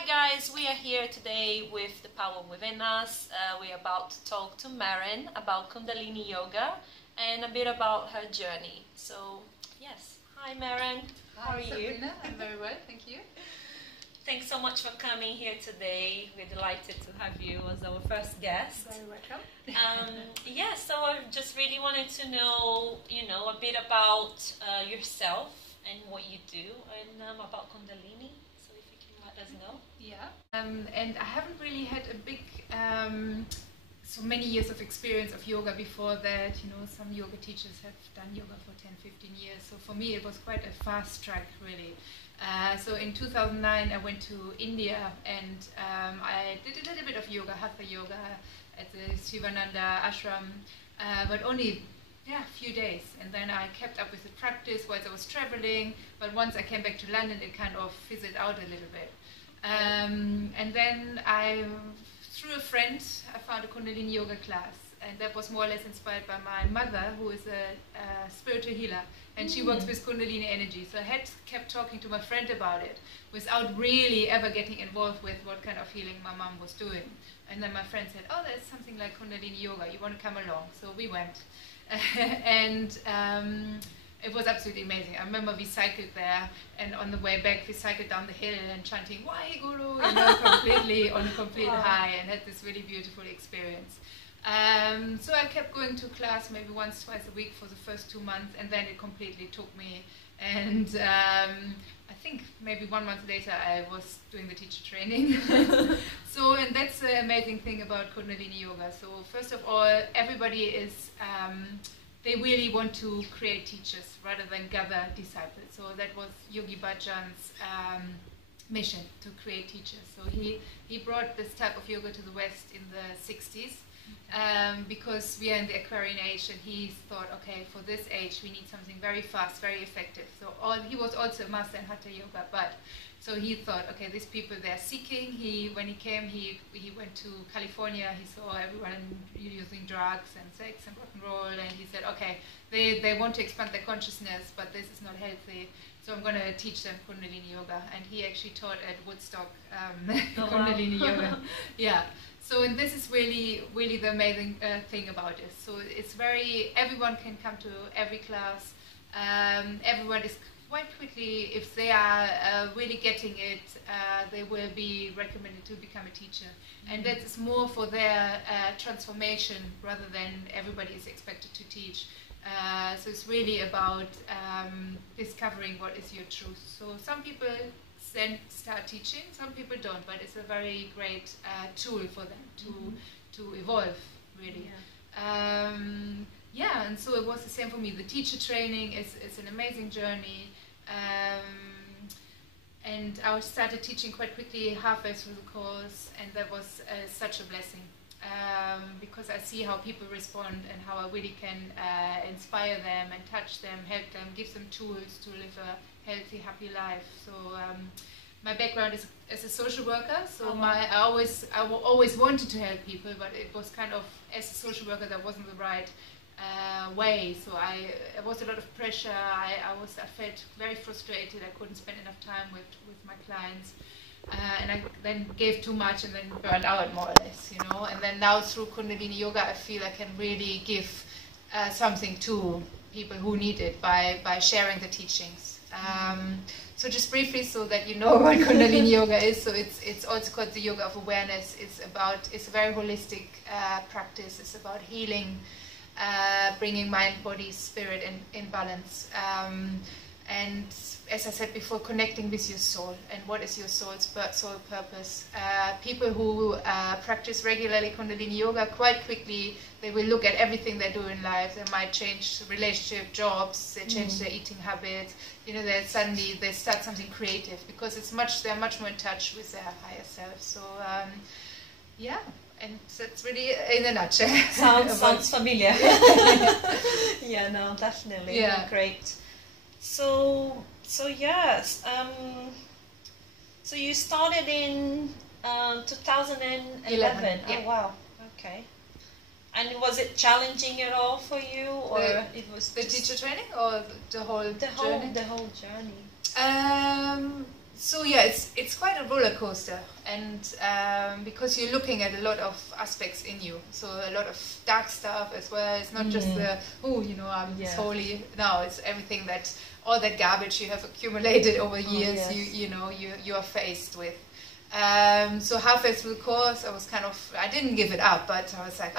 Hi guys, we are here today with the power within us. We're about to talk to Maren about Kundalini Yoga and a bit about her journey. So yes, hi Maren, how are you? Sabrina, I'm very well, thank you. Thanks so much for coming here today. We're delighted to have you as our first guest. Very welcome. Yeah, so I just really wanted to know, a bit about yourself and what you do and about Kundalini. So if you can let us know. Yeah, and I haven't really had a big, so many years of experience of yoga before that. Some yoga teachers have done yoga for 10, 15 years. So for me it was quite a fast track really. So in 2009 I went to India and I did a little bit of yoga, hatha yoga at the Sivananda ashram, but only a few days, and then I kept up with the practice whilst I was traveling, but once I came back to London it kind of fizzled out a little bit. And then through a friend, I found a Kundalini Yoga class, and that was more or less inspired by my mother, who is a spiritual healer, and she works with Kundalini energy. So I had kept talking to my friend about it without really ever getting involved with what kind of healing my mom was doing. And then my friend said, oh, there's something like Kundalini Yoga, you want to come along? So we went. And it was absolutely amazing. I remember we cycled there, and on the way back we cycled down the hill and chanting "Why Guru," completely on a complete high, and had this really beautiful experience. So I kept going to class maybe once, twice a week for the first 2 months, and then it completely took me. And I think maybe 1 month later I was doing the teacher training. And that's the amazing thing about Kundalini Yoga. So first of all, everybody is they really want to create teachers rather than gather disciples. So that was Yogi Bhajan's mission, to create teachers. So he brought this type of yoga to the West in the 60s because we are in the Aquarian age, and he thought, okay, for this age we need something very fast, very effective. So he was also a master in Hatha Yoga, but so he thought, okay, these people, they're seeking. When he came, he went to California. He saw everyone using drugs and sex and rock and roll, and he said, okay, they want to expand their consciousness, but this is not healthy. So I'm going to teach them Kundalini Yoga. And he actually taught at Woodstock Kundalini Yoga. Yeah. So and this is really, really the amazing thing about it. So it's everyone can come to every class. Everyone is quite quickly, if they are really getting it, they will be recommended to become a teacher. And that is more for their transformation rather than everybody is expected to teach. So it's really about discovering what is your truth. So some people then start teaching, some people don't, but it's a very great tool for them to evolve, really. Yeah. And so it was the same for me. The teacher training is an amazing journey. And I started teaching quite quickly, halfway through the course, and that was such a blessing. Because I see how people respond and how I really can inspire them and touch them, help them, give them tools to live a healthy, happy life. So my background is as a social worker, so I always wanted to help people, but it was kind of, as a social worker, that wasn't the right way. So it was a lot of pressure. I felt very frustrated. I couldn't spend enough time with my clients. And I then gave too much and then burned out, more or less, And then now through Kundalini Yoga, I feel I can really give something to people who need it by sharing the teachings. So just briefly, so that you know what Kundalini Yoga is. So it's also called the Yoga of Awareness. It's a very holistic practice. It's about healing, bringing mind, body, spirit in balance. And as I said before, connecting with your soul and what is your soul purpose. People who practice regularly Kundalini Yoga, quite quickly they will look at everything they do in life. They might change relationship, jobs, they change their eating habits. They start something creative because they're much more in touch with their higher self. So yeah. And so it's really in a nutshell. Sounds familiar. Yeah, no, definitely. Yeah. Great. So yes. So you started in 2011. Yeah. Oh wow. Okay. And was it challenging at all for you, or it was the teacher training, or the whole journey? The whole journey. So yeah, it's quite a roller coaster, and because you're looking at a lot of aspects in you, so a lot of dark stuff as well. It's not just the I'm holy. No, it's everything that all that garbage you have accumulated over years. You are faced with. So halfway through the course, I didn't give it up, but I was like,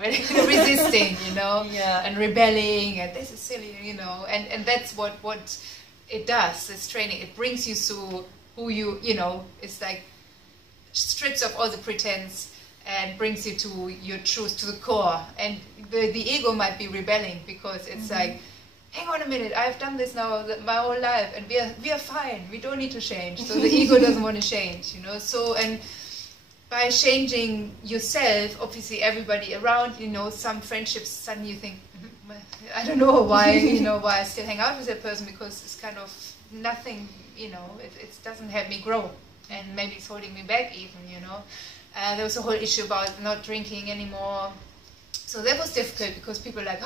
really resisting, and rebelling, and this is silly, and that's what it does, this training. It brings you to who it's like strips off all the pretense and brings you to your truth, to the core. And the ego might be rebelling because it's like, hang on a minute, I've done this now my whole life, and we are fine, we don't need to change. So the ego doesn't want to change, So, and by changing yourself, obviously everybody around, some friendships, suddenly you think, I don't know why, why I still hang out with that person, because it's kind of nothing, it doesn't help me grow, and maybe it's holding me back even, There was a whole issue about not drinking anymore. So that was difficult because people were like,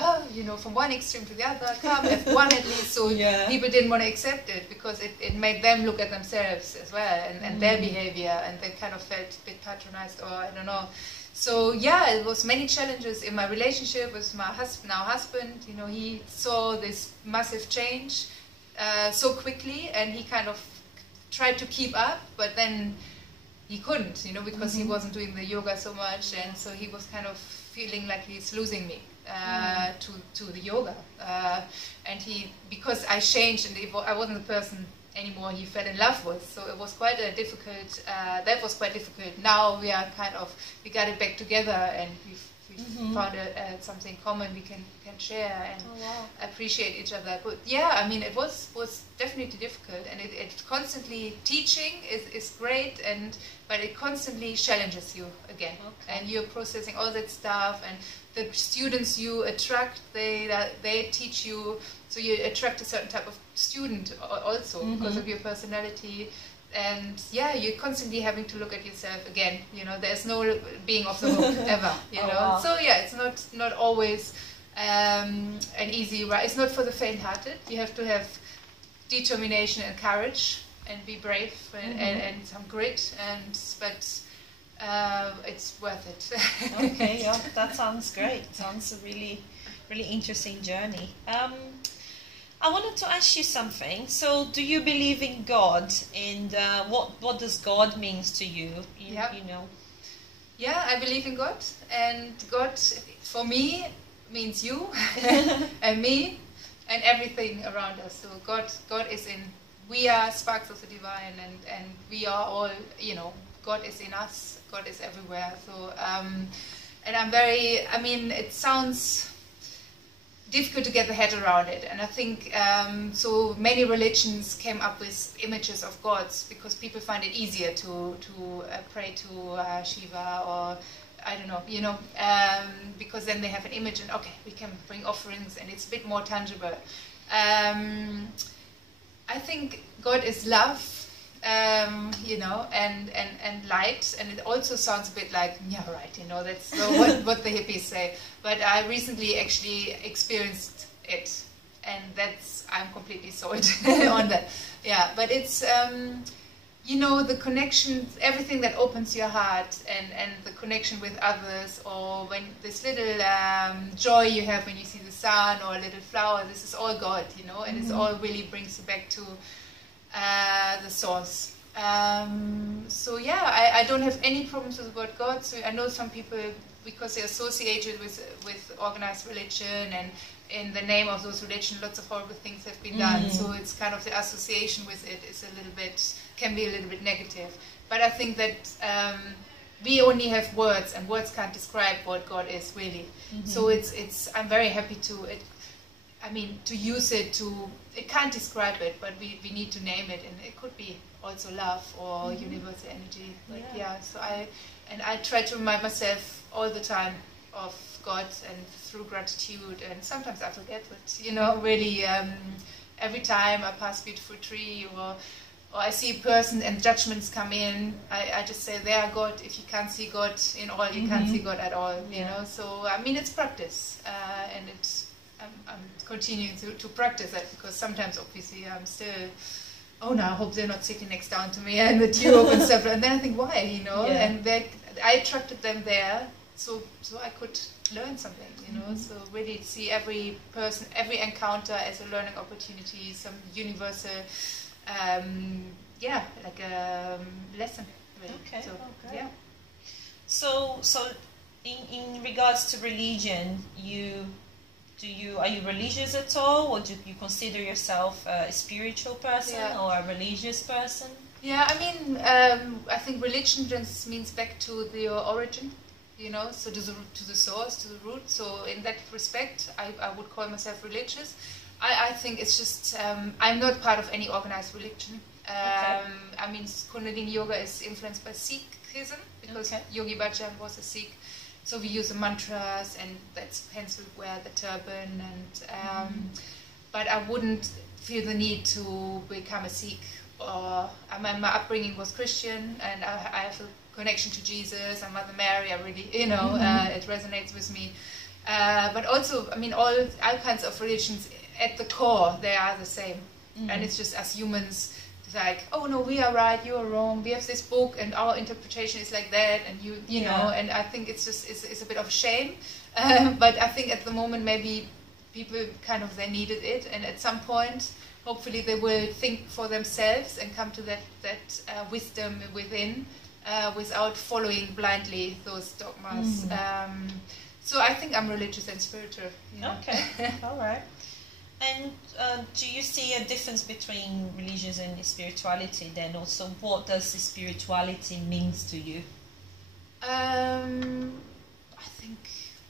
from one extreme to the other, come, have one at least. So people didn't want to accept it because it made them look at themselves as well and their behavior, and they kind of felt a bit patronized, or I don't know. So yeah, it was many challenges in my relationship with my husband. He saw this massive change so quickly, and he kind of tried to keep up, but then he couldn't, because he wasn't doing the yoga so much, and so he was kind of feeling like he's losing me to the yoga, and because I changed and I wasn't the person anymore he fell in love with, so it was quite a difficult. That was quite difficult. Now we got it back together, and we've found something common we can share and appreciate each other. But yeah, I mean, it was definitely difficult, and it constantly teaching is great, but it constantly challenges you again, and you're processing all that stuff, and the students you attract, they teach you, so you attract a certain type of student also because of your personality. And yeah, you're constantly having to look at yourself again. There's no being off the hook ever. So yeah, it's not always an easy ride. It's not for the faint-hearted. You have to have determination and courage, and be brave, and some grit. But it's worth it. Okay, yeah, that sounds great. Sounds a really, really interesting journey. I wanted to ask you something. So, do you believe in God? And what does God means to you? Yeah, I believe in God. And God, for me, means you and me and everything around us. So God is in. We are sparks of the divine, and we are all. God is in us. God is everywhere. So, and I'm very. I mean, it sounds difficult to get the head around it, and I think so many religions came up with images of gods because people find it easier to pray to Shiva, or I don't know, because then they have an image, and okay, we can bring offerings, and it's a bit more tangible. I think God is love, and light, and it also sounds a bit like, yeah, right, that's what the hippies say. But I recently actually experienced it, and I'm completely sold on that. Yeah, but it's, the connection, everything that opens your heart, and the connection with others, or when this little joy you have when you see the sun or a little flower, this is all God, and it all really brings you back to the source. So yeah, I don't have any problems with the word God. So I know some people, because they're associated with organized religion, and in the name of those religions, lots of horrible things have been done. So it's kind of the association with it is can be a little bit negative. But I think that we only have words, and words can't describe what God is really. So I'm very happy to use it it can't describe it, but we need to name it, and it could be also love or universal energy. But so I try to remind myself all the time of God, and through gratitude, and sometimes I forget, but really every time I pass a beautiful tree, or I see a person and judgments come in, I just say, there God. If you can't see God in all, you can't see God at all. So I mean, it's practice, and I'm continuing to practice that, because sometimes obviously I'm still oh no, I hope they're not sitting next down to me and the tube and stuff. And then I think, why, you know? Yeah. And I attracted them there, so I could learn something, you know. So really see every person, every encounter as a learning opportunity, some universal, like a lesson. Really. Okay. So, Okay. yeah. So in regards to religion, are you religious at all, or do you consider yourself a spiritual person or a religious person? Yeah, I mean, I think religion just means back to your origin, you know, so to the source, to the root. So in that respect, I would call myself religious. I think it's just, I'm not part of any organized religion. I mean, Kundalini Yoga is influenced by Sikhism, because Yogi Bhajan was a Sikh. So we use the mantras, and that's hence we wear the turban. And but I wouldn't feel the need to become a Sikh. Or my upbringing was Christian, and I have a connection to Jesus and Mother Mary. I really, you know, it resonates with me. But also, I mean, all kinds of religions at the core, they are the same. And it's just as humans, it's like, oh no, we are right, you are wrong. We have this book, and our interpretation is like that, and you know. And I think it's just it's a bit of shame. But I think at the moment maybe people kind of they needed it, and at some point, hopefully they will think for themselves and come to that wisdom within, without following blindly those dogmas. So I think I'm religious and spiritual. You know? Okay, all right. And do you see a difference between religion and spirituality then? Also, what does spirituality means to you? I think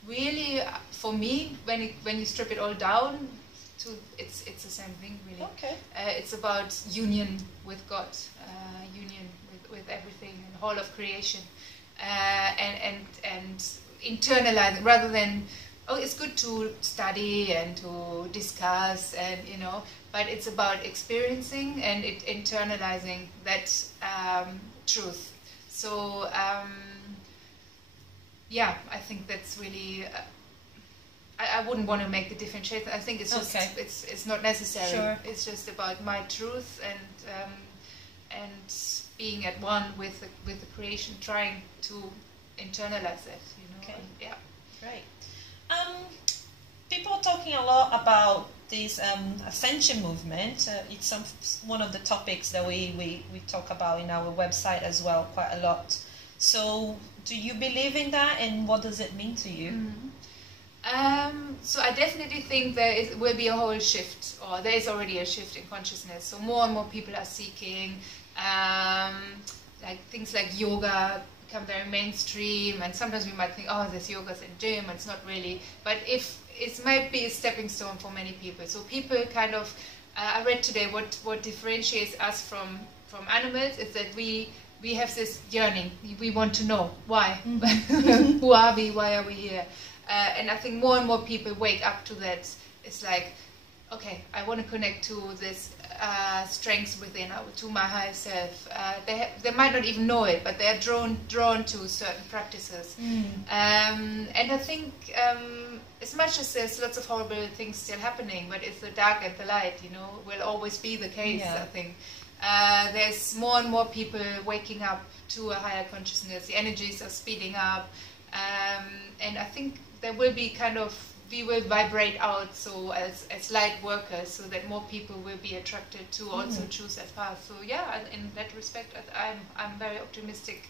really, for me, when you strip it all down, it's the same thing really. Okay. It's about union with God, union with everything and whole of creation, and internalizing rather than, oh, it's good to study and to discuss and you know, but it's about experiencing and internalizing that truth. So yeah, I think that's really. I wouldn't want to make the differentiation. I think it's just it's not necessary. Sure. It's just about my truth and being at one with the creation, trying to internalize it. You know. Okay. And, yeah. Great. People are talking a lot about this ascension movement. It's one of the topics that we talk about in our website as well quite a lot. So, do you believe in that, and what does it mean to you? So I definitely think will be a whole shift, or there is already a shift in consciousness. So more and more people are seeking, like things like yoga become very mainstream, and sometimes we might think, oh, there's yoga in gym, and it's not really. But if it might be a stepping stone for many people. So people kind of, I read today what differentiates us from animals is that we have this yearning. We want to know why. Who are we? Why are we here? And I think more and more people wake up to that. It's like, okay, I want to connect to this strengths within, to my higher self. They might not even know it, but they are drawn to certain practices. And I think as much as there's lots of horrible things still happening, but it's the dark and the light, you know, will always be the case. I think there's more and more people waking up to a higher consciousness. The energies are speeding up, and I think there will be we will vibrate out, so as light workers, so that more people will be attracted to also choose that path. So yeah, in that respect, I'm very optimistic.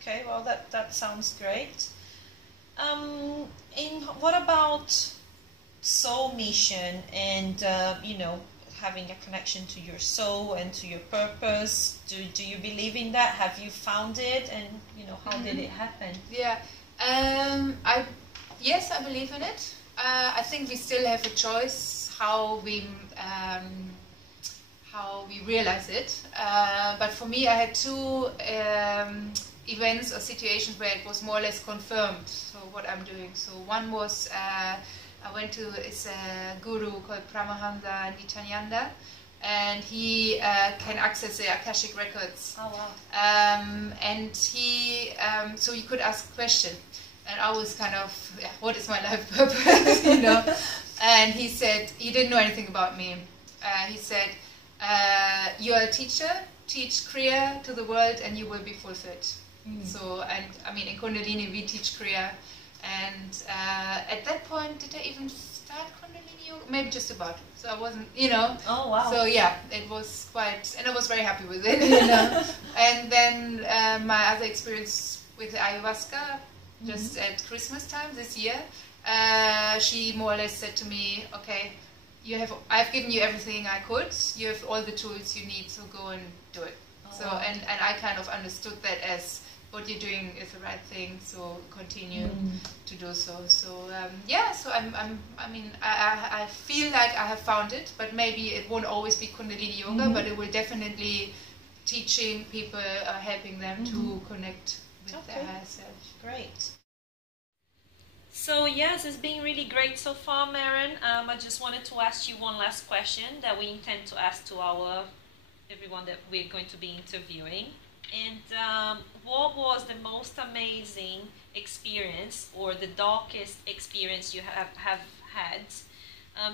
Okay, well that sounds great. What about soul mission and you know, having a connection to your soul and to your purpose? Do you believe in that? Have you found it, and you know, how did it happen? Yeah, yes, I believe in it. I think we still have a choice how we realize it. But for me, I had two events or situations where it was more or less confirmed. So what I'm doing. So one was I went to a guru called Paramahansa Nityananda, and he can access the Akashic records. Oh wow! And he so you could ask a question. And I was kind of, what is my life purpose, you know? And he said, he didn't know anything about me. He said, you're a teacher, teach Kriya to the world and you will be fulfilled. So, and I mean, in Kundalini we teach Kriya, and at that point, did I even start Kundalini Yoga? Maybe just about. So I wasn't, you know. Oh, wow. So yeah, it was quite, and I was very happy with it, you know. And then my other experience with ayahuasca, just at Christmas time this year, she more or less said to me, okay, I've given you everything I could, you have all the tools you need, so go and do it. Oh, so, and I kind of understood that as what you're doing is the right thing, so continue to do so. So yeah, so I mean, I feel like I have found it, but maybe it won't always be Kundalini Yoga, but it will definitely teaching people, helping them to connect with their higher self. Great. So yes, it's been really great so far, Maren. I just wanted to ask you one last question that we intend to ask to everyone that we're going to be interviewing. And what was the most amazing experience or the darkest experience you have had?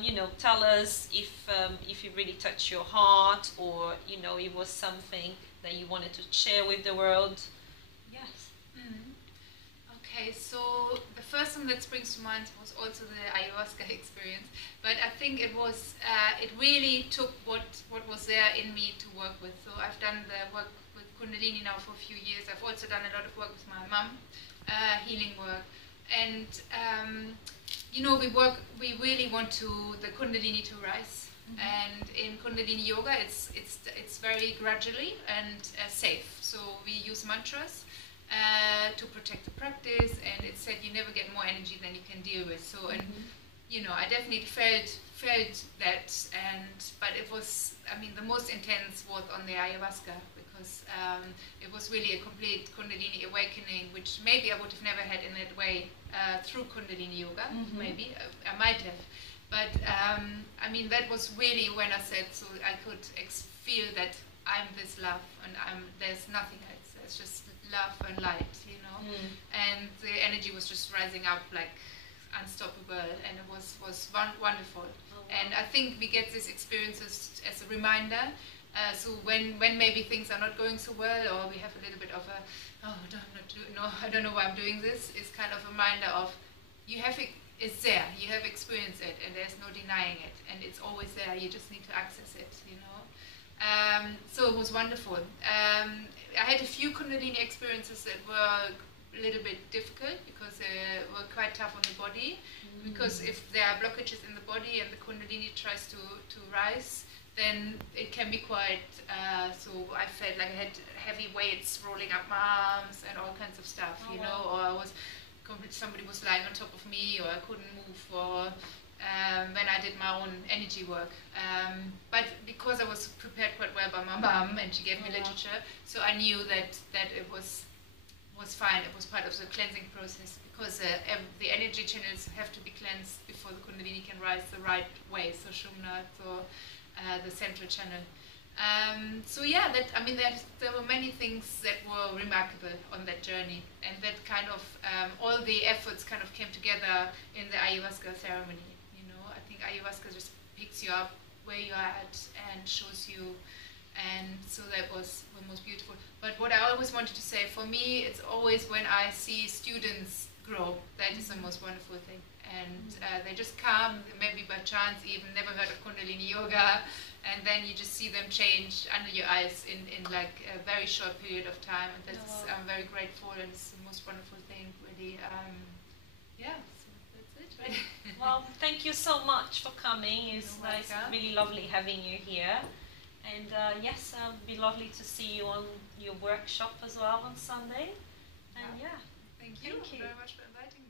You know, tell us if it really touched your heart, or you know, it was something that you wanted to share with the world. Yes. Okay, so the first one that springs to mind was also the ayahuasca experience, but I think it was it really took what was there in me to work with. So I've done the work with Kundalini now for a few years. I've also done a lot of work with my mum, healing work, and you know, we really want the Kundalini to rise. And in Kundalini Yoga, it's very gradually and safe. So we use mantras to protect the practice, and it said you never get more energy than you can deal with. So, and you know, I definitely felt that, but it was, I mean, the most intense was on the ayahuasca, because it was really a complete Kundalini awakening, which maybe I would have never had in that way through Kundalini Yoga. Maybe I might have, but I mean, that was really when I said, so I could feel that I'm this love, and there's nothing else. It's just love and light, you know. And the energy was just rising up like unstoppable, and it was wonderful. And I think we get these experiences as a reminder. So when maybe things are not going so well, or we have a little bit of a, I don't know why I'm doing this, it's kind of a reminder of it's there, you have experienced it, and there's no denying it, and it's always there, you just need to access it, you know. So it was wonderful. I had a few Kundalini experiences that were a little bit difficult, because they were quite tough on the body, because if there are blockages in the body and the Kundalini tries to rise, then it can be quite, so I felt like I had heavy weights rolling up my arms and all kinds of stuff, you know, or somebody was lying on top of me, or I couldn't move, or when I did my own energy work. But because I was prepared quite well by my mum, and she gave me literature, so I knew that it was fine. It was part of the cleansing process, because the energy channels have to be cleansed before the Kundalini can rise the right way, so Shumna, so the central channel. So yeah, I mean, there were many things that were remarkable on that journey, and that kind of, all the efforts kind of came together in the ayahuasca ceremony. I think ayahuasca just picks you up where you are at and shows you, and so that was the most beautiful. But what I always wanted to say, for me, it's always when I see students grow, that is the most wonderful thing. And they just come, maybe by chance, even never heard of Kundalini Yoga, and then you just see them change under your eyes in like a very short period of time, and that's, I'm very grateful, and it's the most wonderful thing, really. Yeah. Right. Well, thank you so much for coming. It's really lovely having you here. And yes, it'll be lovely to see you on your workshop as well on Sunday. And yeah, thank you very much for inviting me.